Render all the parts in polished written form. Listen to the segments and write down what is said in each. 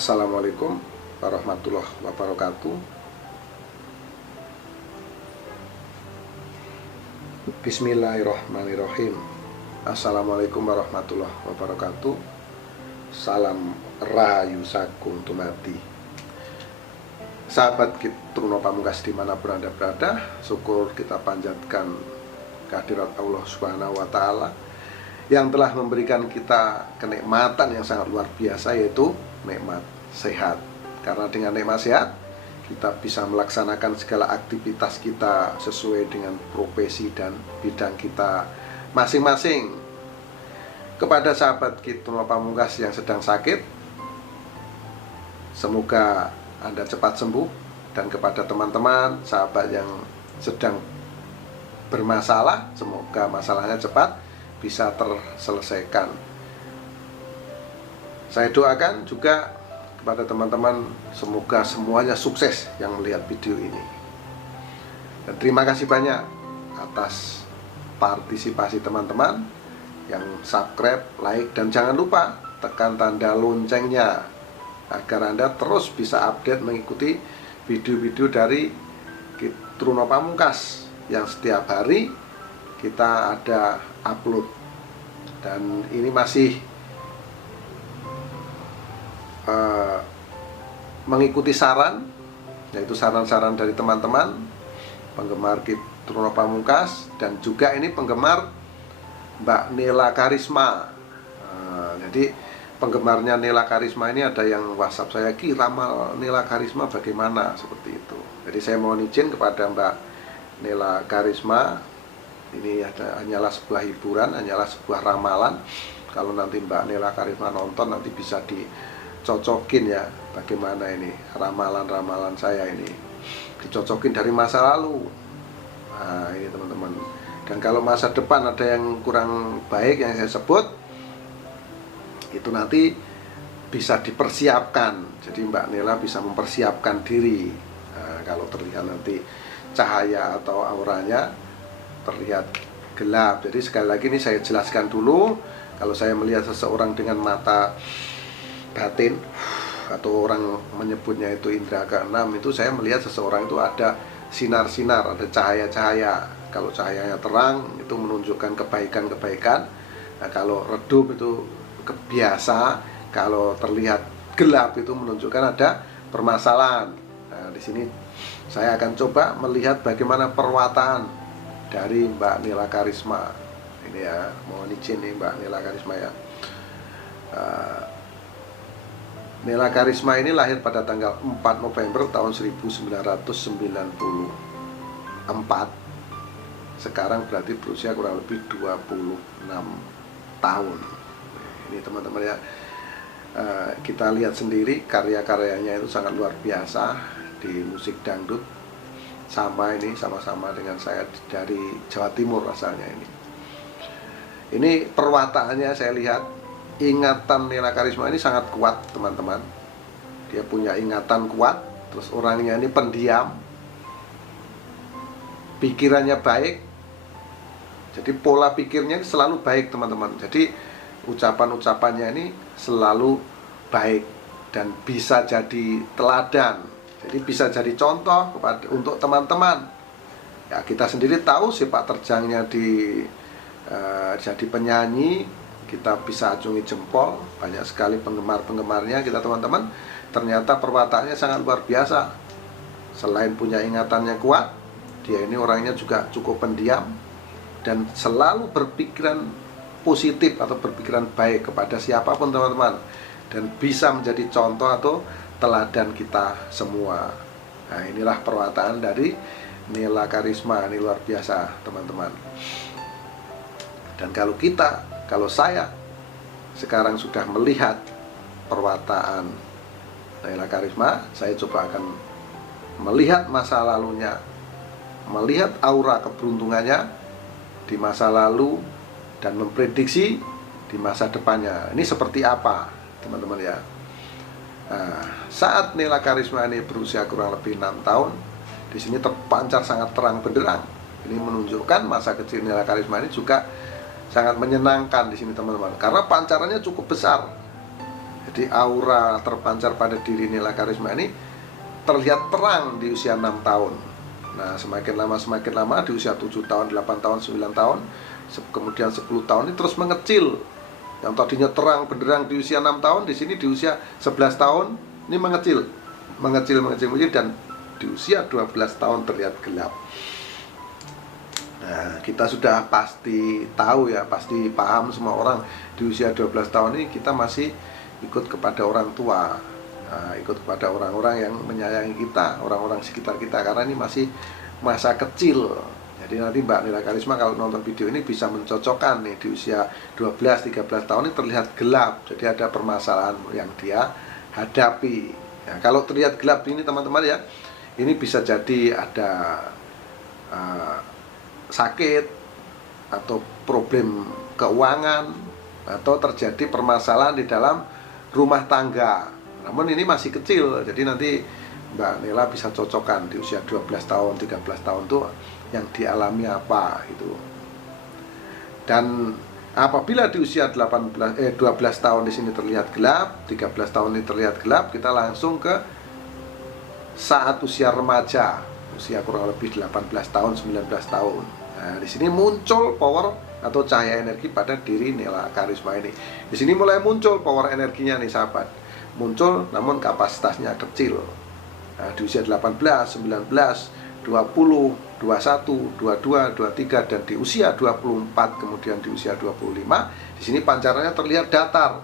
Assalamualaikum warahmatullahi wabarakatuh. Bismillahirrahmanirrahim. Assalamualaikum warahmatullahi wabarakatuh. Salam rahayu sagung tumati. Sahabat Truno Pamungkas dimanapun Anda berada, syukur kita panjatkan kehadirat Allah Subhanahu wa Ta'ala yang telah memberikan kita kenikmatan yang sangat luar biasa, yaitu nikmat sehat. Karena dengan nikmat sehat kita bisa melaksanakan segala aktivitas kita sesuai dengan profesi dan bidang kita masing-masing. Kepada sahabat Truno Pamungkas yang sedang sakit, semoga Anda cepat sembuh. Dan kepada teman-teman sahabat yang sedang bermasalah, semoga masalahnya cepat bisa terselesaikan. Saya doakan juga kepada teman-teman, semoga semuanya sukses yang melihat video ini. Dan terima kasih banyak atas partisipasi teman-teman yang subscribe, like, dan jangan lupa tekan tanda loncengnya agar Anda terus bisa update mengikuti video-video dari Truno Pamungkas yang setiap hari kita ada upload. Dan ini masih mengikuti saran, yaitu saran-saran dari teman-teman penggemar Truno Pamungkas, dan juga ini penggemar Mbak Nela Karisma. Jadi penggemarnya Nela Karisma ini ada yang WhatsApp saya, "Ki, ramal Nela Karisma bagaimana?" Seperti itu. Jadi saya mohon izin kepada Mbak Nela Karisma, ini hanyalah sebuah hiburan, hanyalah sebuah ramalan. Kalau nanti Mbak Nela Karisma nonton, nanti bisa dicocokin ya, bagaimana ini ramalan-ramalan saya ini, dicocokin dari masa lalu. Nah ini teman-teman. Dan kalau masa depan ada yang kurang baik yang saya sebut, itu nanti bisa dipersiapkan. Jadi Mbak Nela bisa mempersiapkan diri. Nah, kalau terlihat nanti cahaya atau auranya terlihat gelap. Jadi sekali lagi ini saya jelaskan dulu. Kalau saya melihat seseorang dengan mata batin, atau orang menyebutnya itu indera keenam, itu saya melihat seseorang itu ada sinar-sinar, ada cahaya-cahaya. Kalau cahayanya terang itu menunjukkan kebaikan-kebaikan. Nah, kalau redup itu biasa, kalau terlihat gelap itu menunjukkan ada permasalahan. Nah, di sini saya akan coba melihat bagaimana perwataan dari Mbak Nela Karisma. Ini ya, mohon izin nih Mbak Nela Karisma ya. Nela Karisma ini lahir pada tanggal 4 November tahun 1994. Sekarang berarti berusia kurang lebih 26 tahun. Ini teman-teman ya, kita lihat sendiri karya-karyanya itu sangat luar biasa di musik dangdut. Sama-sama dengan saya dari Jawa Timur asalnya ini. Ini perwataannya saya lihat, ingatan Nela Karisma ini sangat kuat teman-teman. Dia punya ingatan kuat, terus orangnya ini pendiam, pikirannya baik. Jadi pola pikirnya selalu baik teman-teman. Jadi ucapan-ucapannya ini selalu baik dan bisa jadi teladan. Jadi bisa jadi contoh untuk teman-teman. Ya, kita sendiri tahu sepak terjangnya jadi penyanyi, kita bisa acungi jempol, banyak sekali penggemar-penggemarnya kita teman-teman. Ternyata perwataannya sangat luar biasa. Selain punya ingatannya kuat, dia ini orangnya juga cukup pendiam dan selalu berpikiran positif atau berpikiran baik kepada siapapun teman-teman, dan bisa menjadi contoh atau teladan kita semua. Nah inilah perwataan dari Nela Karisma, ini luar biasa teman-teman. Dan kalau saya sekarang sudah melihat perwataan Nela Karisma, saya coba akan melihat masa lalunya, melihat aura keberuntungannya di masa lalu, dan memprediksi di masa depannya ini seperti apa teman-teman ya. Nah, saat Nela Karisma ini berusia kurang lebih 6 tahun, di sini terpancar sangat terang benderang. Ini menunjukkan masa kecil Nela Karisma ini juga sangat menyenangkan di sini teman-teman, karena pancarannya cukup besar. Jadi aura terpancar pada diri Nela Karisma ini terlihat terang di usia 6 tahun. Nah, semakin lama di usia 7 tahun, 8 tahun, 9 tahun, kemudian 10 tahun ini terus mengecil. Yang tadinya terang benderang di usia 6 tahun, di sini di usia 11 tahun ini mengecil, dan di usia 12 tahun terlihat gelap. Nah, kita sudah pasti tahu ya, pasti paham semua orang di usia 12 tahun ini kita masih ikut kepada orang tua, ikut kepada orang-orang yang menyayangi kita, orang-orang sekitar kita, karena ini masih masa kecil. Jadi nanti Mbak Nela Karisma kalau nonton video ini bisa mencocokkan nih, di usia 12-13 tahun ini terlihat gelap, jadi ada permasalahan yang dia hadapi. Nah, kalau terlihat gelap ini teman-teman ya, ini bisa jadi ada sakit atau problem keuangan, atau terjadi permasalahan di dalam rumah tangga. Namun ini masih kecil, jadi nanti Mbak Nela bisa cocokkan di usia 12 tahun, 13 tahun tuh yang dialami apa itu. Dan apabila di usia 12 tahun di sini terlihat gelap, 13 tahun ini terlihat gelap, kita langsung ke saat usia remaja, usia kurang lebih 18 tahun, 19 tahun. Nah, di sini muncul power atau cahaya energi pada diri Nela Karisma ini. Di sini mulai muncul power energinya nih sahabat. Muncul namun kapasitasnya kecil. Nah, di usia 18, 19, 20, 21, 22, 23 dan di usia 24, kemudian di usia 25, di sini pancarannya terlihat datar.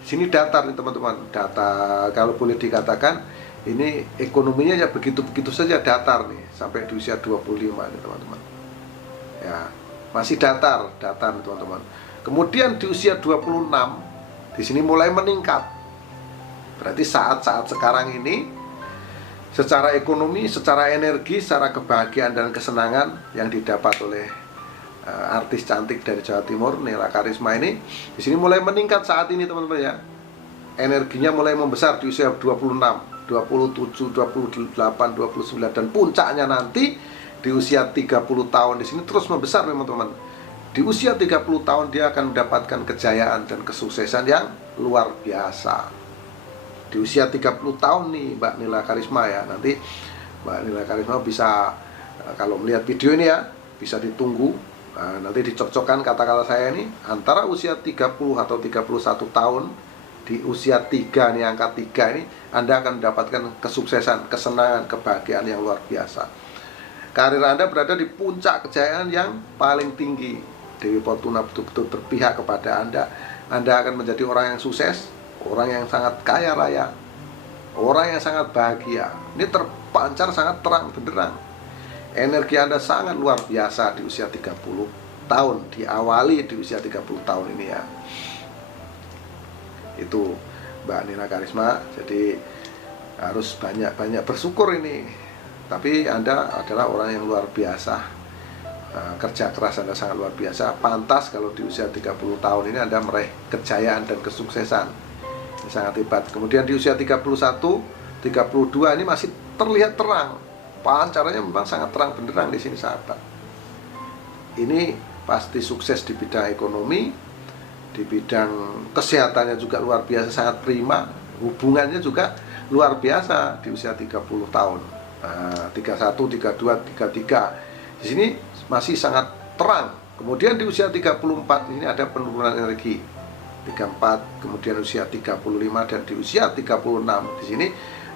Di sini datar nih teman-teman. Datar, kalau boleh dikatakan ini ekonominya ya begitu-begitu saja datar nih sampai di usia 25 nih teman-teman. Ya, masih datar nih teman-teman. Kemudian di usia 26 di sini mulai meningkat. Berarti saat-saat sekarang ini secara ekonomi, secara energi, secara kebahagiaan dan kesenangan yang didapat oleh artis cantik dari Jawa Timur, Nela Karisma ini di sini mulai meningkat saat ini teman-teman ya. Energinya mulai membesar di usia 26, 27, 28, 29 dan puncaknya nanti di usia 30 tahun di sini terus membesar teman-teman. Di usia 30 tahun dia akan mendapatkan kejayaan dan kesuksesan yang luar biasa. Di usia 30 tahun nih Mbak Nela Karisma ya, nanti Mbak Nela Karisma bisa, kalau melihat video ini ya, bisa ditunggu. Nanti dicocokkan kata-kata saya ini antara usia 30 atau 31 tahun. Di usia 3 nih, angka 3 ini Anda akan mendapatkan kesuksesan, kesenangan, kebahagiaan yang luar biasa. Karir Anda berada di puncak kejayaan yang paling tinggi. Dewi Fortuna betul-betul berpihak kepada Anda. Anda akan menjadi orang yang sukses, orang yang sangat kaya raya, orang yang sangat bahagia. Ini terpancar sangat terang benderang. Energi Anda sangat luar biasa di usia 30 tahun. Diawali di usia 30 tahun ini ya. Itu Mbak Nela Karisma. Jadi harus banyak-banyak bersyukur ini. Tapi Anda adalah orang yang luar biasa. Kerja keras Anda sangat luar biasa. Pantas kalau di usia 30 tahun ini Anda meraih kejayaan dan kesuksesan. Ini sangat hebat. Kemudian di usia 31, 32 ini masih terlihat terang. Pancarannya memang sangat terang benderang di sini sahabat. Ini pasti sukses di bidang ekonomi, di bidang kesehatannya juga luar biasa, sangat prima. Hubungannya juga luar biasa di usia 30 tahun. 31, 32, 33. Di sini masih sangat terang. Kemudian di usia 34 ini ada penurunan energi. 34, kemudian usia 35 dan di usia 36 di sini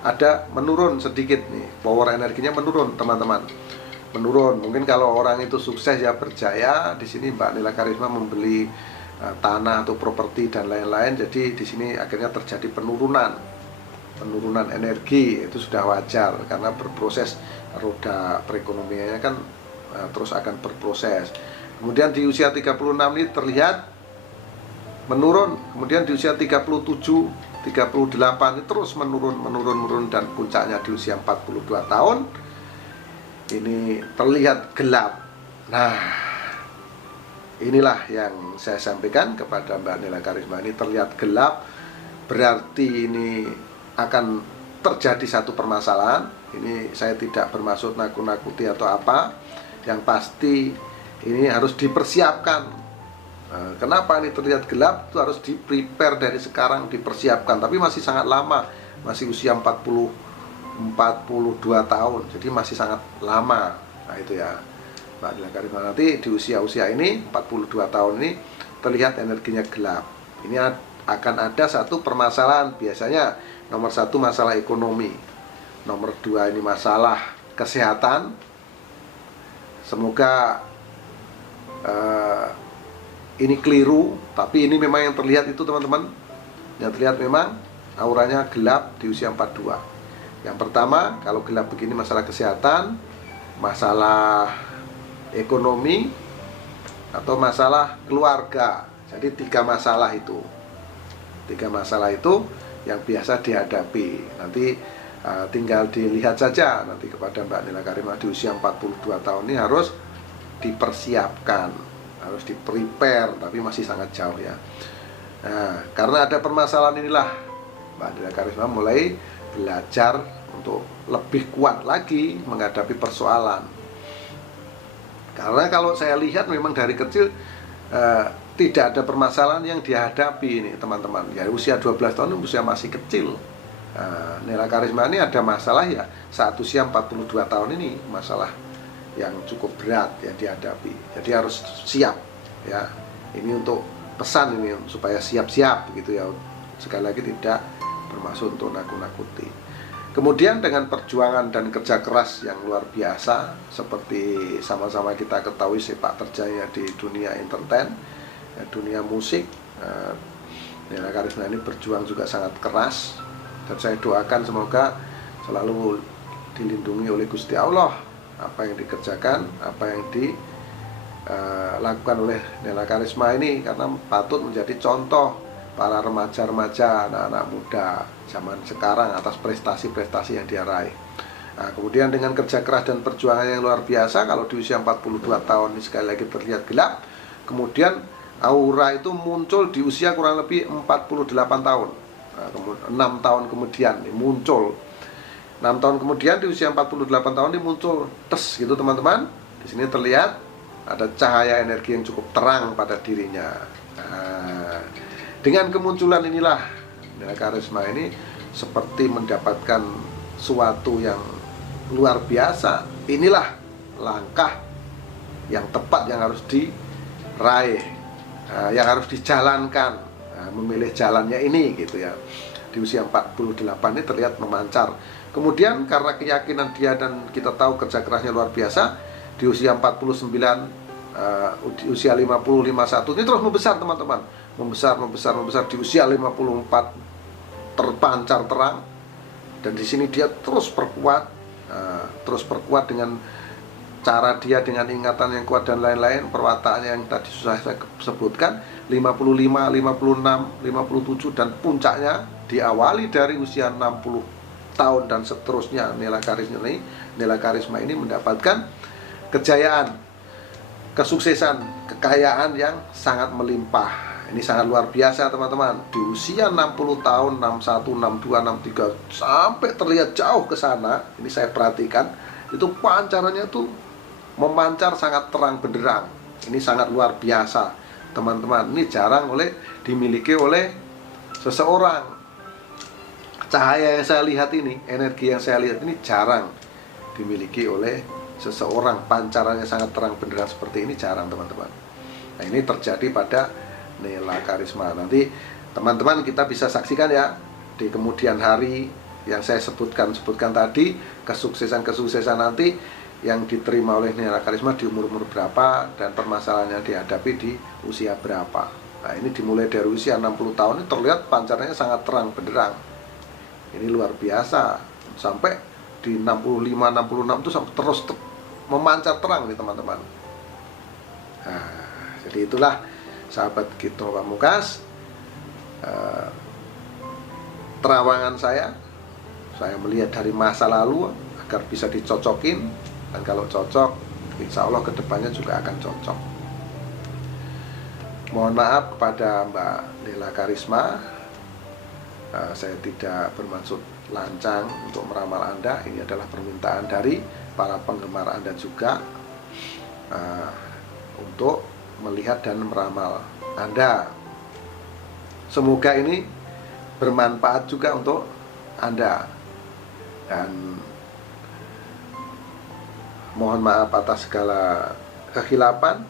ada menurun sedikit nih. Power energinya menurun, teman-teman. Menurun. Mungkin kalau orang itu sukses ya berjaya, di sini Mbak Nela Karisma membeli tanah atau properti dan lain-lain. Jadi di sini akhirnya terjadi penurunan energi. Itu sudah wajar karena berproses, roda perekonomiannya kan terus akan berproses. Kemudian di usia 36 ini terlihat menurun. Kemudian di usia 37, 38 ini terus menurun dan puncaknya di usia 42 tahun ini terlihat gelap. Nah, inilah yang saya sampaikan kepada Mbak Nela Karisma. Ini terlihat gelap, berarti ini akan terjadi satu permasalahan. Ini saya tidak bermaksud nakut-nakuti atau apa. Yang pasti ini harus dipersiapkan. Kenapa ini terlihat gelap? Itu harus di-prepare dari sekarang, dipersiapkan. Tapi masih sangat lama, masih usia 42 tahun, jadi masih sangat lama. Nah itu ya Mbak Nela Karisma, nanti di usia-usia ini 42 tahun ini terlihat energinya gelap. Ini akan ada satu permasalahan, biasanya nomor 1 masalah ekonomi, nomor 2 ini masalah kesehatan. Semoga ini keliru, tapi ini memang yang terlihat itu teman-teman. Yang terlihat memang auranya gelap di usia 42. Yang pertama, kalau gelap begini masalah kesehatan, masalah ekonomi, atau masalah keluarga. Jadi 3 masalah itu. 3 masalah itu yang biasa dihadapi. Nanti tinggal dilihat saja nanti kepada Mbak Nela Karisma di usia 42 tahun ini harus dipersiapkan, harus di-prepare, tapi masih sangat jauh ya. Nah, karena ada permasalahan inilah Mbak Nela Karisma mulai belajar untuk lebih kuat lagi menghadapi persoalan. Karena kalau saya lihat memang dari kecil tidak ada permasalahan yang dihadapi ini teman-teman. Ya usia 12 tahun usia masih kecil. Nela Karisma ini ada masalah ya saat usia 42 tahun ini, masalah yang cukup berat yang dihadapi. Jadi harus siap ya. Ini untuk pesan ini supaya siap-siap gitu ya. Sekali lagi tidak bermaksud untuk nakut-nakuti. Kemudian dengan perjuangan dan kerja keras yang luar biasa, seperti sama-sama kita ketahui sepak terjangnya di dunia entertain, dunia musik, Nela Karisma ini berjuang juga sangat keras. Dan saya doakan semoga selalu dilindungi oleh Gusti Allah. Apa yang dikerjakan, apa yang dilakukan oleh Nela Karisma ini, karena patut menjadi contoh para remaja-remaja, anak-anak muda zaman sekarang atas prestasi-prestasi yang dia raih. Nah, kemudian dengan kerja keras dan perjuangan yang luar biasa, kalau di usia 42 tahun ini sekali lagi terlihat gelap. Kemudian aura itu muncul di usia kurang lebih 48 tahun. Nah, 6 tahun kemudian ini muncul. 6 tahun kemudian di usia 48 tahun ini muncul tes gitu teman-teman. Di sini terlihat ada cahaya energi yang cukup terang pada dirinya. Nah, dengan kemunculan inilah Nela Karisma ini seperti mendapatkan suatu yang luar biasa. Inilah langkah yang tepat yang harus diraih, yang harus dijalankan. Memilih jalannya ini gitu ya. Di usia 48 ini terlihat memancar. Kemudian karena keyakinan dia dan kita tahu kerja kerasnya luar biasa, di usia 49, di usia 50, 51 ini terus membesar teman-teman. Membesar di usia 54 terpancar terang. Dan di sini dia terus perkuat dengan cara dia, dengan ingatan yang kuat dan lain-lain, perwataannya yang tadi sudah saya sebutkan, 55, 56, 57, dan puncaknya diawali dari usia 60 tahun dan seterusnya. Nela Karisma ini mendapatkan kejayaan, kesuksesan, kekayaan yang sangat melimpah. Ini sangat luar biasa teman-teman. Di usia 60 tahun, 61, 62, 63 sampai terlihat jauh ke sana, ini saya perhatikan, itu pancarannya tuh memancar sangat terang benderang. Ini sangat luar biasa teman-teman. Ini jarang dimiliki oleh seseorang. Cahaya yang saya lihat ini, energi yang saya lihat ini jarang dimiliki oleh seseorang. Pancarannya sangat terang benderang seperti ini jarang teman-teman. Nah ini terjadi pada Nela Karisma. Nanti teman-teman kita bisa saksikan ya di kemudian hari yang saya sebutkan tadi, kesuksesan nanti yang diterima oleh Nela Karisma di umur berapa dan permasalahan yang dihadapi di usia berapa. Nah ini dimulai dari usia 60 tahun ini terlihat pancarannya sangat terang benderang. Ini luar biasa. Sampai di 65, 66 itu terus memancar terang nih teman-teman. Nah, jadi itulah sahabat Gito Pamungkas, terawangan saya melihat dari masa lalu agar bisa dicocokin, dan kalau cocok insya Allah kedepannya juga akan cocok. Mohon maaf kepada Mbak Nela Karisma, saya tidak bermaksud lancang untuk meramal Anda. Ini adalah permintaan dari para penggemar Anda juga, untuk melihat dan meramal Anda. Semoga ini bermanfaat juga untuk Anda. Dan mohon maaf atas segala kekhilafan,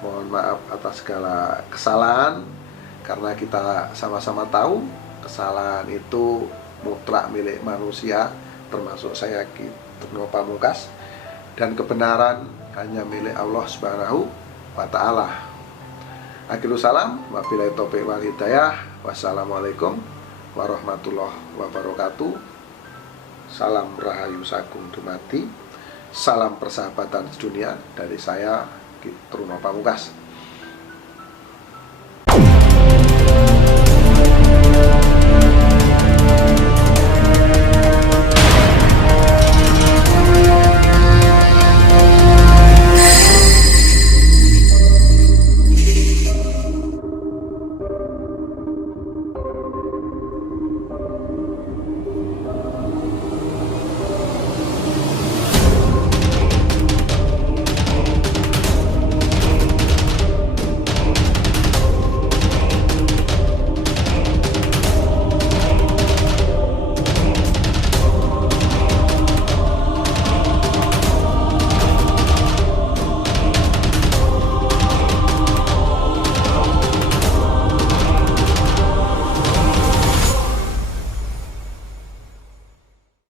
mohon maaf atas segala kesalahan, karena kita sama-sama tahu kesalahan itu mutlak milik manusia, termasuk saya Ki Truno Pamungkas, dan kebenaran hanya milik Allah Subhanahu wa Ta'ala. Akhirul salam, wabillahi taufiq wal hidayah. Wassalamualaikum warahmatullahi wabarakatuh. Salam rahayu sagung dumadi. Salam persahabatan sedunia dari saya Ki Truno Pamungkas.